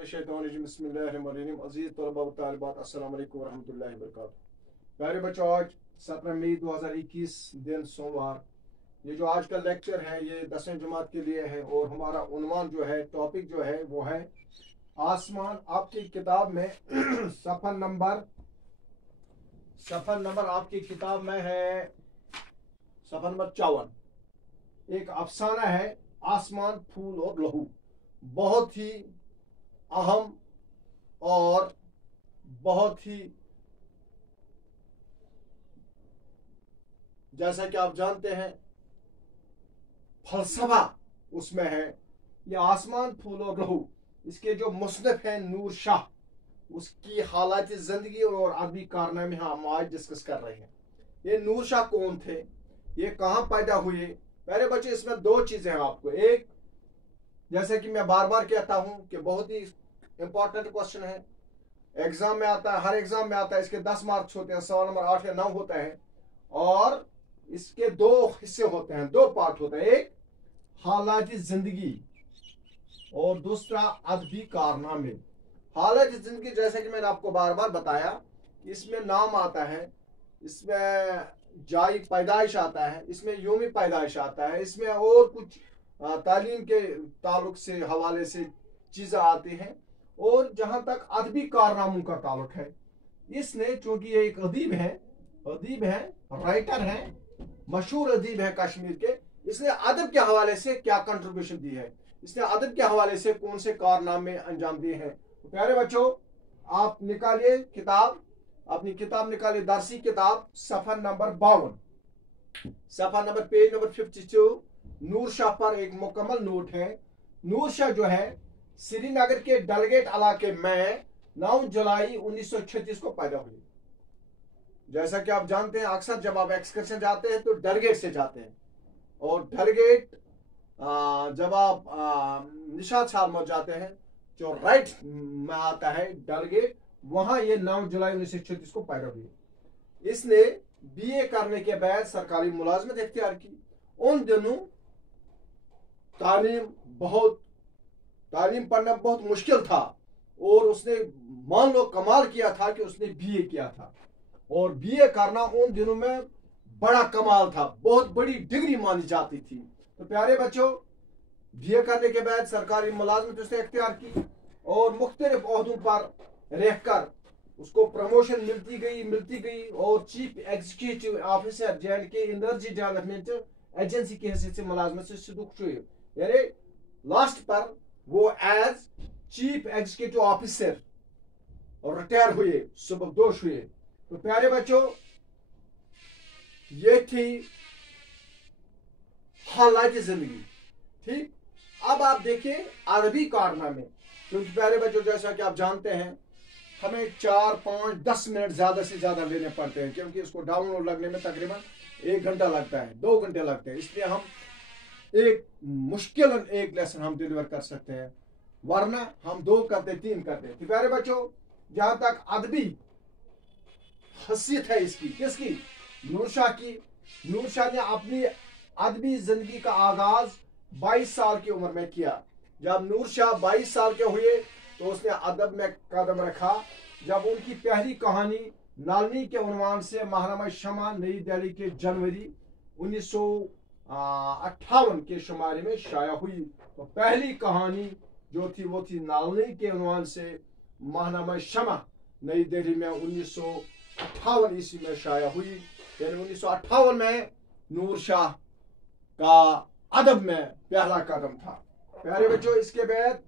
मिनशैतानिर्रजीम बिस्मिल्लाहिर्रहमानिर्रहीम। अज़ीज़ तलबा व तालिबात अस्सलाम वालेकुम रहमतुल्लाहि व बरकातुहू। प्यारे बच्चों, आज 17 मई 2021 दिन सोमवार, ये जो आज का लेक्चर है ये 10वीं जमात के लिए है और हमारा उन्वान जो है, टॉपिक जो है वो है आसमान। आपकी किताब में सफ़र नंबर आपकी किताब में है सफ़र नंबर 54। एक अफसाना है आसमान, फूल और लहू। बहुत ही अहम और बहुत ही, जैसा कि आप जानते हैं, फलसफा उसमें है। ये आसमान, फूल और लहू, इसके जो मुसन्निफ हैं नूर शाह, उसकी हालात जिंदगी और अदबी कारनामे हम आज डिस्कस कर रहे हैं। ये नूर शाह कौन थे, ये कहाँ पैदा हुए? प्यारे बच्चे, इसमें दो चीजें हैं आपको। एक, जैसे कि मैं बार बार कहता हूं कि बहुत ही इंपॉर्टेंट क्वेश्चन है, एग्जाम में आता है, हर एग्जाम में आता है। इसके 10 मार्क्स होते हैं, सवाल नंबर 8 या 9 होता है और इसके दो हिस्से होते हैं, दो पार्ट होते हैं। एक हालात जिंदगी और दूसरा अदबी कारनामे। हालात जिंदगी, जैसे कि मैंने आपको बार बार बताया, इसमें नाम आता है, इसमें जाई पैदाइश आता है, इसमें योमी पैदाइश आता है, इसमें और कुछ तालीम के ताल्लुक से हवाले से चीज़ें आती हैं। और जहाँ तक अदबी कारनामों का ताल्लुक है, इसने, चूंकि ये एक अदीब है, राइटर है, मशहूर अदीब है कश्मीर के, इसने अदब के हवाले से क्या कंट्रीब्यूशन दी है, इसने अदब के हवाले से कौन से कारनामे अंजाम दिए हैं। तो प्यारे बच्चों, आप निकालिए किताब, अपनी किताब निकालिए, दरसी किताब, सफर नंबर 52, सफर नंबर, पेज नंबर 52। नूर शाह पर एक मुकम्मल नोट है। नूर शाह जो है श्रीनगर के डलगेट इलाके में 9 जुलाई 1936 को पैदा हुए। जैसा कि आप जानते हैं, अक्सर जब आप एक्सकर्शन जाते हैं तो डलगेट से जाते हैं, और डलगेट जब आप निशात शालमोर जाते हैं जो राइट में आता है डलगेट, वहां ये 9 जुलाई 1936 को पैदा हुए। इसने बीए करने के बाद सरकारी मुलाजमत इख्तियार की। उन दिनों तालीम पढ़ना बहुत मुश्किल था और उसने, मान लो, कमाल किया था कि उसने बीए किया था। और बीए करना उन दिनों में बड़ा कमाल था, बहुत बड़ी डिग्री मानी जाती थी। तो प्यारे बच्चों, बीए करने के बाद सरकारी मुलाजमत उसने इख्तियार की और मुख्तलिफ ओहदों पर रहकर उसको प्रमोशन मिलती गई और chief executive officer J&K energy development agency की हैसियत से मुलाजमत से सदुख हुए। यानी लास्ट पर वो as chief executive officer retire हुए, सुबकदोश हुए। तो प्यारे बच्चों, ये थी हालात जिंदगी। ठीक, अब आप देखिए अरबी कारनामे। क्योंकि प्यारे बच्चों, जैसा कि आप जानते हैं, हमें 4, 5, 10 मिनट ज्यादा से ज्यादा लेने पड़ते हैं, क्योंकि इसको डाउनलोड लगने में तकरीबन 1 घंटा लगता है, 2 घंटे लगते हैं। इसलिए हम मुश्किल एक लेसन हम डिलीवर कर सकते हैं, वरना हम 2 करते, 3 करते। तो प्यारे बच्चों, जहां तक अदबी हैसियत है इसकी, किसकी? नूर शाह की। नूर शाह ने अपनी अदबी जिंदगी का आगाज 22 साल की उम्र में किया। जब नूर शाह 22 साल के हुए तो उसने अदब में कदम रखा। जब उनकी पहली कहानी नालनी के उन्वान से महानामा शमा नई दिल्ली के जनवरी 1958 के शुमारे में शाया हुई, तो पहली कहानी जो थी वो थी नालनी के उन्वान से महानामा शमा नई दिल्ली में 1958 ईस्वी में शाया हुई। यानी 1958 में नूर शाह का अदब में पहला कदम था। प्यारे बच्चों, इसके बाद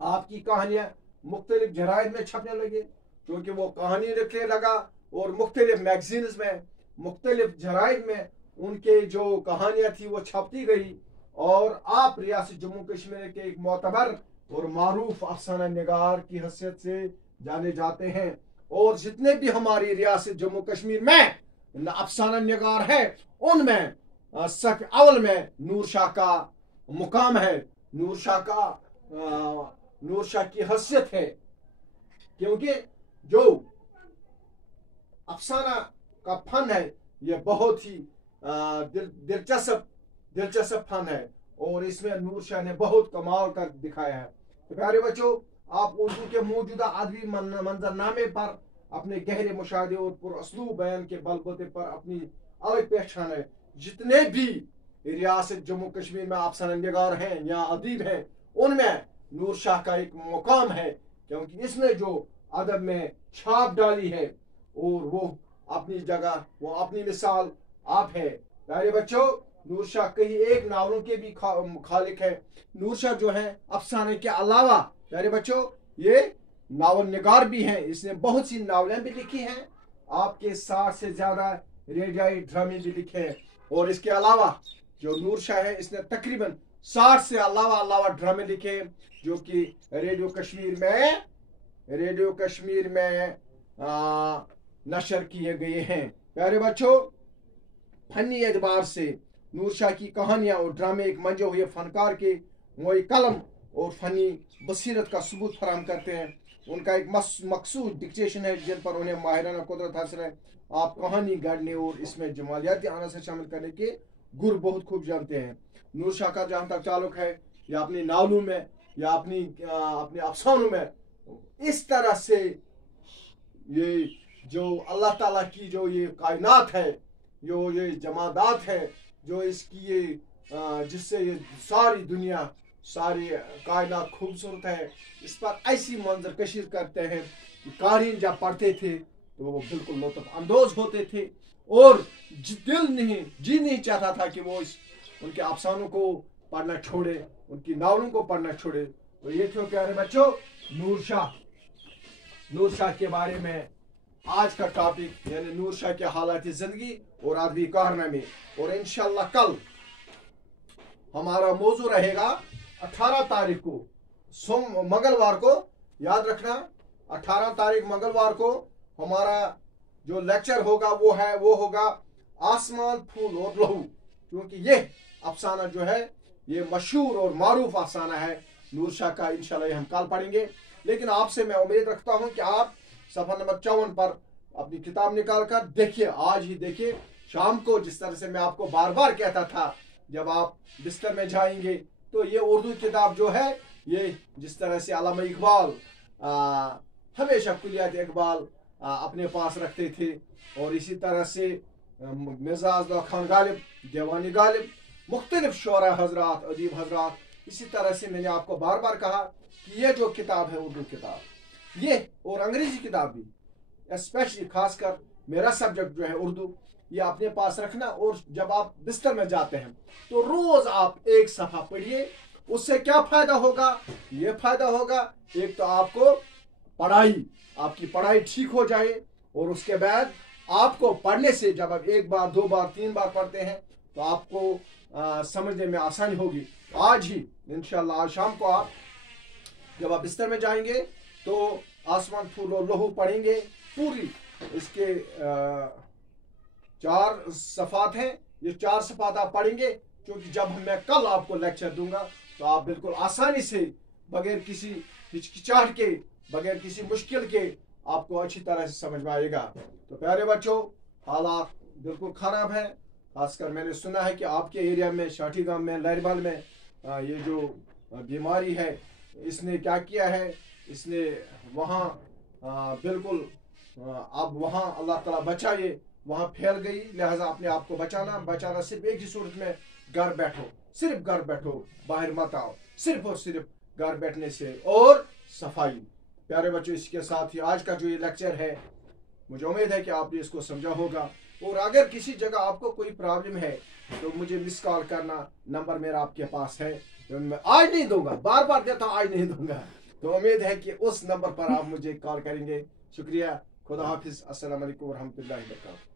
आपकी कहानियां मुख्तलिफ जराइद में छपने लगे, क्योंकि वो कहानी लिखने लगा और मुख्तलिफ मैगजीन्स में, मुख्तलिफ जराइद में उनके जो कहानियां थी वो छपती गई। और आप रियासत जम्मू कश्मीर के एक मोतबर और मारूफ अफसाना निगार की हैसियत से जाने जाते हैं। और जितने भी हमारी रियासत जम्मू कश्मीर में अफसाना निगार है, उनमें सफ अव्वल में नूर शाह का मुकाम है, नूर शाह की हैसियत है। क्योंकि जो अफसाना का फन है ये बहुत ही दिलचस्प फन है और इसमें नूर शाह ने बहुत कमाल कर दिखाया है। तो प्यारे बच्चों, आप उर्दू के मौजूदा अदबी मंजरनामे पर अपने गहरे मुशाहदे और पुरअस्लूब बयान के बलबूते पर अपनी अलग पहचान है। जितने भी रियासत जम्मू कश्मीर में अफसाना निगार हैं या अदीब हैं, उनमें नूर शाह का एक मुकाम है, क्योंकि इसने जो अदब में छाप डाली है और वो अपनी जगह, वो अपनी मिसाल आप है। प्यारे बच्चों, नूर शाह कई एक नावलों के भी खालिक है। नूर शाह जो है अफसाने के अलावा प्यारे बच्चों ये नावल निगार भी हैं। इसने बहुत सी नावलें भी लिखी हैं, आपके 60 से ज्यादा रेडियाई ड्रामे भी लिखे हैं। और इसके अलावा जो नूर शाह है इसने तकरीबन 60 से अलावा ड्रामे लिखे जो कि रेडियो कश्मीर में नशर किए गए हैं। प्यारे बच्चों, फनी एतबार से नूर शाह की कहानियां और ड्रामे एक मंजे हुए फनकार के मोई कलम और फनी बसीरत का सबूत फराहम करते हैं। उनका एक मखसूस डिक्टेशन है जिन पर उन्हें माहिराना कुदरत हासिल है। आप कहानी गढ़ने और इसमें जमालियाती अनासर शामिल करने के गुर बहुत खूब जानते हैं। नूर शाह का जहाँ तक ताल्लुक है, या अपनी नावलों में या अपने अफसानों में, इस तरह से ये जो अल्लाह ताला की जो ये कायनात है, जो ये जमादात है, जो इसकी ये जिससे ये सारी दुनिया, सारी कायनात खूबसूरत है, इस पर ऐसी मंजर कशी करते हैं कि कारीन जब पढ़ते थे तो वो बिल्कुल लुत्फ अंदोज होते थे और जी नहीं चाहता था कि वो उनके अफसानों को पढ़ना छोड़े, उनकी नावलों को पढ़ना छोड़े। तो ये थे प्यारे बच्चों नूर शाह के बारे में आज का टॉपिक, यानी नूर शाह के हालात जिंदगी और अदबी कारनामे। और इंशाल्लाह कल हमारा मौजू रहेगा 18 तारीख को मंगलवार को, याद रखना 18 तारीख मंगलवार को हमारा जो लेक्चर होगा वो होगा आसमान, फूल और लहू, क्योंकि ये अफसाना जो है ये मशहूर और मारूफ अफसाना है नूर शाह का। इंशाल्लाह हम कल पढ़ेंगे, लेकिन आपसे मैं उम्मीद रखता हूं कि आप सफा नंबर 54 पर अपनी किताब निकाल कर देखिए, आज ही देखिए शाम को। जिस तरह से मैं आपको बार बार कहता था जब आप बिस्तर में जाएंगे, तो ये उर्दू किताब जो है, ये जिस तरह से अल्लामा इकबाल हमेशा कुलियात इकबाल अपने पास रखते थे, और इसी तरह से मिर्जा अजला खान गालिब, देवानी गालिब, मुख्तलिफ शोरा हजरात, अदीब हजरात, इसी तरह से मैंने आपको बार बार कहा कि ये जो किताब है उर्दू किताब, ये और अंग्रेजी किताब भी, स्पेशली खासकर मेरा सब्जेक्ट जो है उर्दू, ये अपने पास रखना। और जब आप बिस्तर में जाते हैं तो रोज आप एक सफा पढ़िए। उससे क्या फायदा होगा? ये फायदा होगा, एक तो आपको आपकी पढ़ाई ठीक हो जाए, और उसके बाद आपको पढ़ने से जब आप 1 बार 2 बार 3 बार पढ़ते हैं तो आपको समझने में आसानी होगी। आज ही इंशाल्लाह, आज शाम को आप जब आप बिस्तर में जाएंगे तो आसमान, फूल और लहू पढ़ेंगे। पूरी इसके 4 सफ़ात हैं, ये 4 सफ़ात आप पढ़ेंगे, क्योंकि जब मैं कल आपको लेक्चर दूंगा तो आप बिल्कुल आसानी से, बगैर किसी हिचकिचाहट के, बगैर किसी मुश्किल के, आपको अच्छी तरह से समझ में आएगा। तो प्यारे बच्चों, हालात बिल्कुल ख़राब है। खासकर मैंने सुना है कि आपके एरिया में, शाठीगाम में, लहरबल में ये जो बीमारी है, इसने क्या किया है, इसने वहाँ बिल्कुल अब वहाँ अल्लाह ताला बचाए, वहाँ फैल गई। लिहाजा अपने आप को बचाना सिर्फ एक ही सूरत में, घर बैठो, सिर्फ घर बैठो, बाहर मत आओ, सिर्फ और सिर्फ घर बैठने से और सफाई। प्यारे बच्चों, इसके साथ ही आज का जो ये लेक्चर है, मुझे उम्मीद है कि आपने इसको समझा होगा। और अगर किसी जगह आपको कोई प्रॉब्लम है तो मुझे मिस कॉल करना, नंबर मेरा आपके पास है। तो मैं आज नहीं दूंगा, बार बार कहता हूँ आज नहीं दूंगा, तो उम्मीद है कि उस नंबर पर आप मुझे कॉल करेंगे। शुक्रिया, खुदा हाफिज, अस्सलाम वालेकुम व रहमतुल्लाहि व बरकातहू।